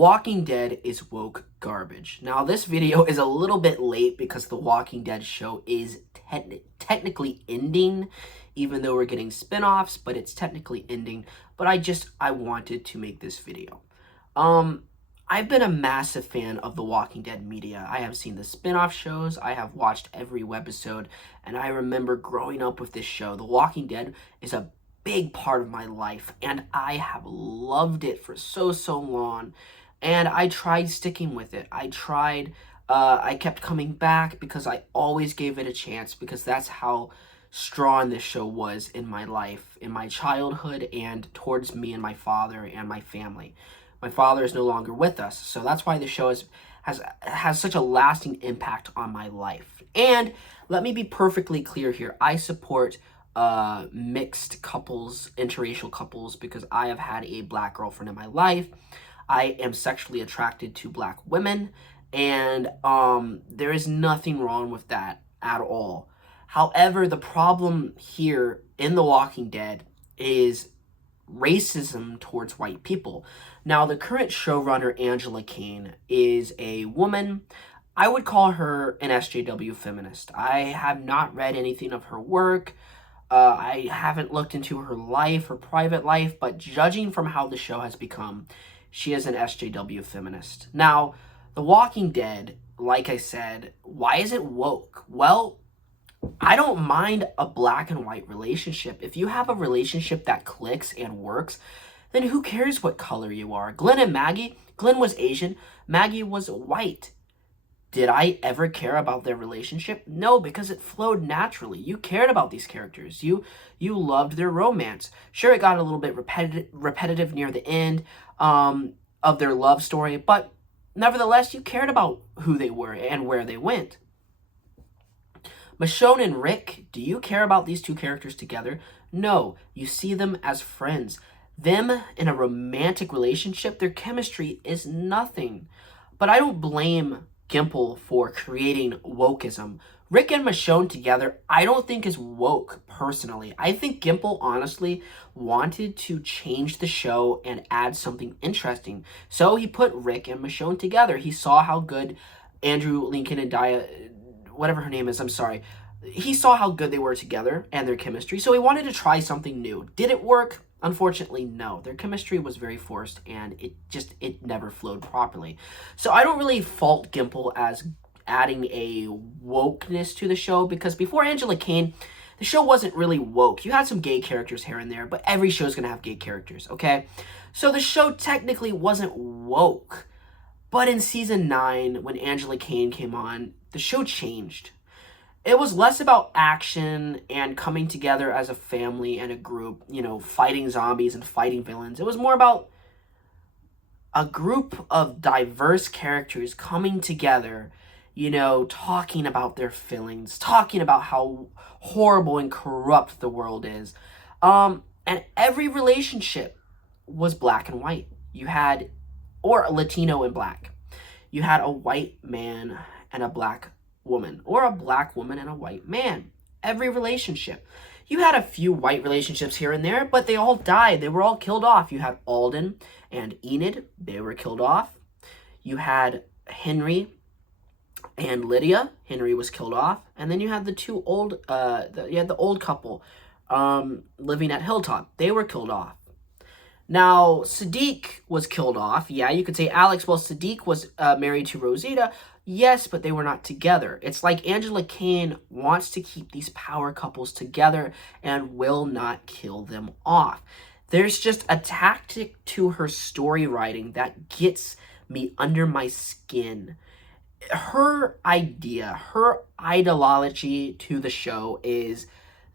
Walking Dead is woke garbage. Now, this video is a little bit late because the Walking Dead show is technically ending, even though we're getting spin-offs, but it's technically ending. But I wanted to make this video. I've been a massive fan of the Walking Dead media. I have seen the spin-off shows, I have watched every webisode, and I remember growing up with this show. The Walking Dead is a big part of my life, and I have loved it for so long, and I tried sticking with it. I kept coming back because I always gave it a chance, because that's how strong this show was in my life, in my childhood, and towards me and my father and my family. My father is no longer with us, so that's why the show has such a lasting impact on my life. And let me be perfectly clear here. I support mixed couples, interracial couples, because I have had a black girlfriend in my life. I am sexually attracted to black women, and there is nothing wrong with that at all. However, the problem here in The Walking Dead is racism towards white people. Now, the current showrunner, Angela Kane, is a woman. I would call her an SJW feminist. I have not read anything of her work. I haven't looked into her life, her private life, but judging from how the show has become, she is an SJW feminist. Now, The Walking Dead, like I said, why is it woke? Well, I don't mind a black and white relationship. If you have a relationship that clicks and works, then who cares what color you are? Glenn and Maggie, Glenn was Asian, Maggie was white. Did I ever care about their relationship? No, because it flowed naturally. You cared about these characters. You loved their romance. Sure, it got a little bit repetitive near the end of their love story, but nevertheless, you cared about who they were and where they went. Michonne and Rick, do you care about these two characters together? No, you see them as friends. Them in a romantic relationship, their chemistry is nothing. But I don't blame Gimple for creating wokeism. Rick and Michonne together, I don't think is woke, personally. I think Gimple honestly wanted to change the show and add something interesting. So he put Rick and Michonne together. He saw how good Andrew Lincoln and whatever her name is, I'm sorry. He saw how good they were together and their chemistry, so he wanted to try something new. Did it work? Unfortunately, no. Their chemistry was very forced, and it never flowed properly. So I don't really fault Gimple as adding a wokeness to the show, because before Angela Kane, the show wasn't really woke. You had some gay characters here and there, but every show's gonna have gay characters, okay? So the show technically wasn't woke. But in season 9, when Angela Kane came on, the show changed. It was less about action and coming together as a family and a group, fighting zombies and fighting villains. It was more about a group of diverse characters coming together, talking about their feelings, talking about how horrible and corrupt the world is. And every relationship was black and white. Or Latino and black. You had a white man and a black woman, or a black woman and a white man. Every relationship. You had a few white relationships here and there, but they all died. They were all killed off. You had Alden and Enid. They were killed off. You had Henry and Lydia. Henry was killed off. And then you had the old couple living at Hilltop. They were killed off. Now, Sadiq was killed off. Yeah, you could say Alex. Well, Sadiq was married to Rosita. Yes, but they were not together. It's like Angela Kane wants to keep these power couples together and will not kill them off. There's just a tactic to her story writing that gets me under my skin. Her idea, her ideology to the show is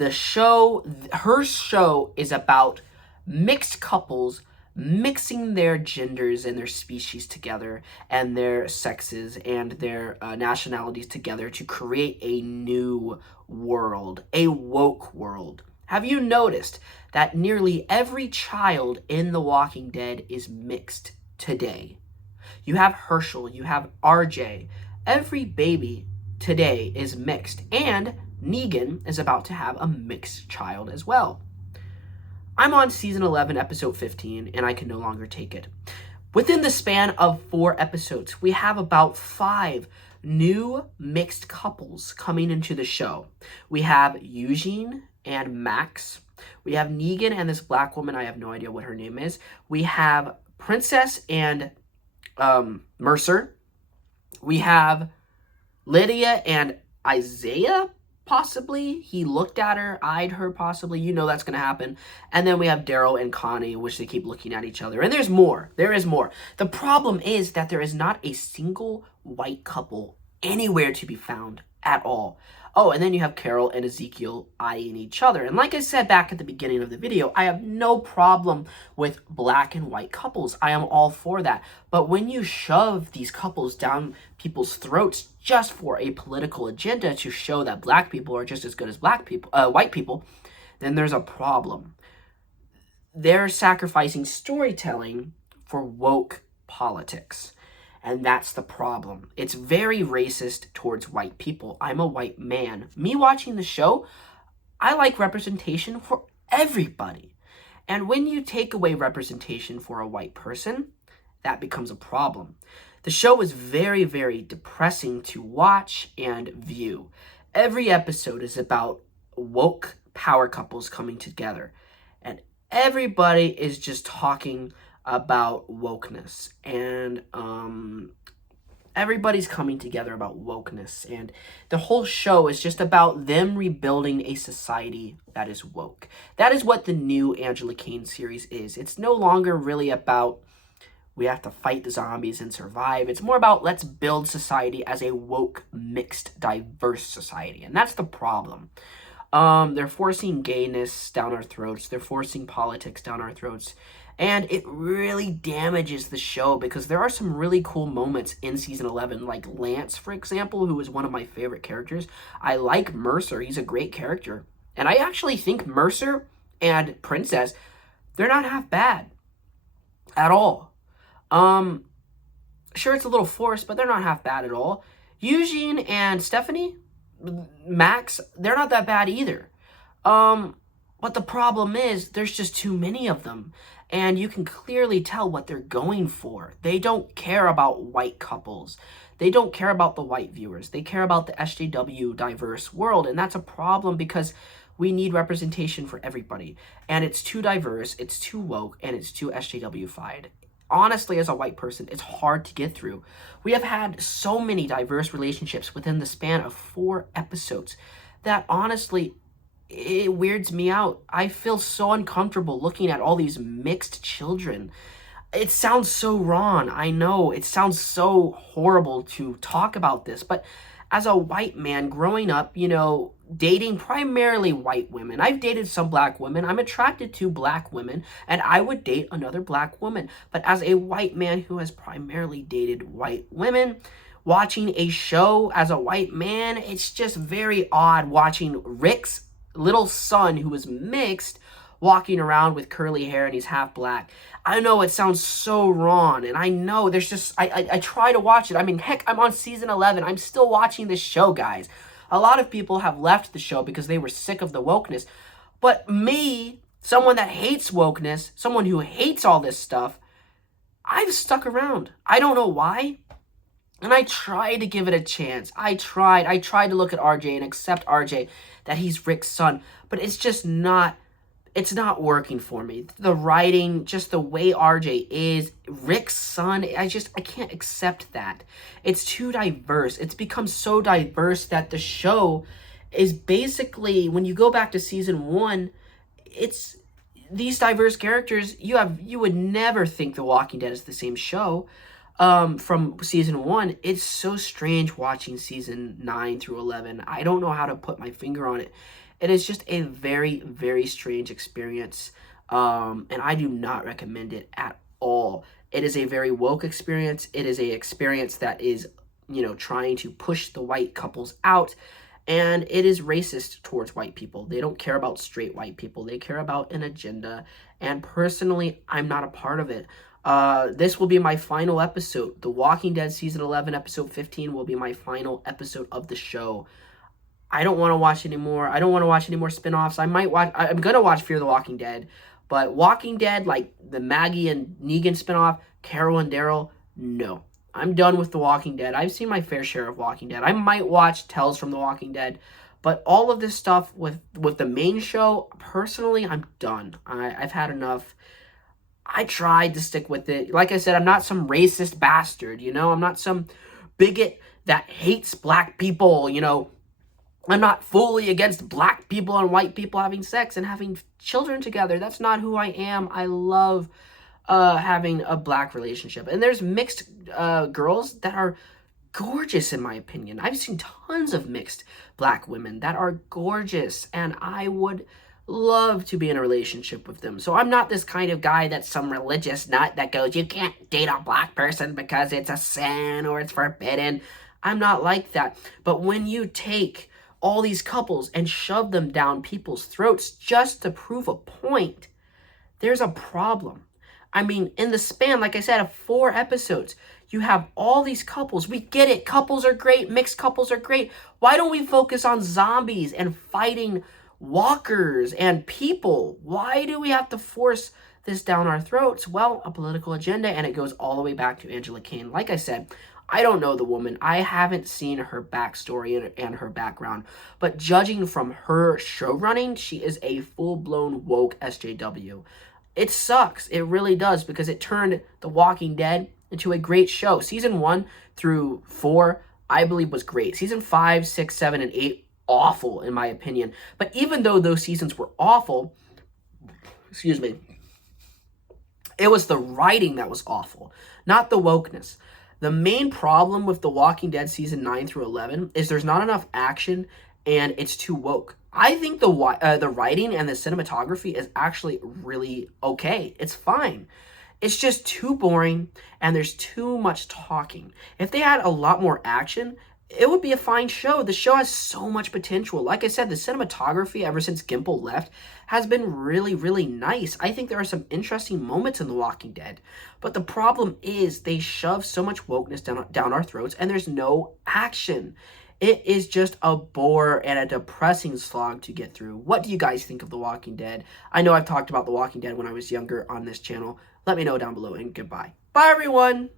her show is about mixed couples mixing their genders and their species together and their sexes and their nationalities together to create a new world, a woke world. Have you noticed that nearly every child in The Walking Dead is mixed today? You have Herschel, you have RJ. Every baby today is mixed, and Negan is about to have a mixed child as well. I'm on season 11, episode 15, and I can no longer take it. Within the span of 4 episodes, we have about 5 new mixed couples coming into the show. We have Eugene and Max. We have Negan and this black woman. I have no idea what her name is. We have Princess and Mercer. We have Lydia and Isaiah, possibly. He looked at her, eyed her, possibly. You know that's going to happen. And then we have Daryl and Connie, which they keep looking at each other. And there's more. There is more. The problem is that there is not a single white couple anywhere to be found at all. Oh, and then you have Carol and Ezekiel eyeing each other. And like I said back at the beginning of the video, I have no problem with black and white couples. I am all for that. But when you shove these couples down people's throats just for a political agenda to show that black people are just as good as white people, then there's a problem. They're sacrificing storytelling for woke politics. And that's the problem. It's very racist towards white people. I'm a white man. Me watching the show, I like representation for everybody. And when you take away representation for a white person, that becomes a problem. The show is very, very depressing to watch and view. Every episode is about woke power couples coming together. And everybody is just talking about wokeness, and everybody's coming together about wokeness, and the whole show is just about them rebuilding a society that is woke. That is what the new Angela Kane series is. It's no longer really about we have to fight the zombies and survive. It's more about let's build society as a woke, mixed, diverse society, and that's the problem. They're forcing gayness down our throats. They're forcing politics down our throats. And it really damages the show because there are some really cool moments in season 11, like Lance, for example, who is one of my favorite characters. I like Mercer. He's a great character. And I actually think Mercer and Princess, they're not half bad at all. Sure, it's a little forced, but they're not half bad at all. Eugene and Stephanie, Max, they're not that bad either. But the problem is there's just too many of them. And you can clearly tell what they're going for. They don't care about white couples. They don't care about the white viewers. They care about the SJW diverse world. And that's a problem because we need representation for everybody. And it's too diverse, it's too woke, and it's too SJW-fied. Honestly, as a white person, it's hard to get through. We have had so many diverse relationships within the span of 4 episodes that honestly, it weirds me out. I feel so uncomfortable looking at all these mixed children. It sounds so wrong. I know it sounds so horrible to talk about this, but as a white man growing up, you know, dating primarily white women. I've dated some black women. I'm attracted to black women, and I would date another black woman. But as a white man who has primarily dated white women, watching a show as a white man, it's just very odd watching Rick's little son, who was mixed, walking around with curly hair and he's half black. I know it sounds so wrong, and I know there's just, I try to watch it. I mean, heck, I'm on season 11. I'm still watching this show, guys. A lot of people have left the show because they were sick of the wokeness. But me, someone that hates wokeness, someone who hates all this stuff, I've stuck around. I don't know why. And I tried to give it a chance. I tried to look at RJ and accept RJ, that he's Rick's son. But it's just not, it's not working for me. The writing, just the way RJ is, Rick's son, I can't accept that. It's too diverse. It's become so diverse that the show is basically, when you go back to season 1, it's these diverse characters. You would never think The Walking Dead is the same show. From season 1, it's so strange watching season 9 through 11. I don't know how to put my finger on it. It is just a very, very strange experience, and I do not recommend it at all. It is a very woke experience. It is a experience that is, you know, trying to push the white couples out, and it is racist towards white people. They don't care about straight white people. They care about an agenda, and personally, I'm not a part of it. This will be my final episode. The Walking Dead season 11, episode 15 will be my final episode of the show. I don't want to watch anymore. I don't want to watch any more spinoffs. I'm going to watch Fear the Walking Dead, But Walking Dead, like the Maggie and Negan spinoff, Carol and Daryl, no. I'm done with The Walking Dead. I've seen my fair share of Walking Dead. I might watch Tales from The Walking Dead, but all of this stuff with the main show, personally, I'm done. I've had enough. I tried to stick with it. Like I said, I'm not some racist bastard, you know? I'm not some bigot that hates black people, you know? I'm not fully against black people and white people having sex and having children together. That's not who I am. I love having a black relationship. And there's mixed girls that are gorgeous, in my opinion. I've seen tons of mixed black women that are gorgeous, and I would love to be in a relationship with them. So I'm not this kind of guy that's some religious nut that goes, you can't date a black person because it's a sin or it's forbidden. I'm not like that. But when you take all these couples and shove them down people's throats just to prove a point, there's a problem. I mean, in the span, like I said, of 4 episodes, you have all these couples. We get it. Couples are great. Mixed couples are great. Why don't we focus on zombies and fighting walkers and people? Why do we have to force this down our throats? Well, a political agenda, and it goes all the way back to Angela Kane. Like I said, I don't know the woman. I haven't seen her backstory and her background. But judging from her show running, she is a full-blown woke SJW. It sucks. It really does, because it turned The Walking Dead into a great show. Season 1 through 4, I believe, was great. Season 5, 6, 7, and 8, awful, in my opinion. But even though those seasons were awful, excuse me, it was the writing that was awful, not the wokeness. The main problem with The Walking Dead season 9 through 11 is there's not enough action and it's too woke. I think the writing and the cinematography is actually really okay. It's fine. It's just too boring and there's too much talking. If they had a lot more action, it would be a fine show. The show has so much potential. Like I said, the cinematography ever since Gimple left has been really, really nice. I think there are some interesting moments in The Walking Dead. But the problem is they shove so much wokeness down our throats and there's no action. It is just a bore and a depressing slog to get through. What do you guys think of The Walking Dead? I know I've talked about The Walking Dead when I was younger on this channel. Let me know down below, and goodbye. Bye, everyone!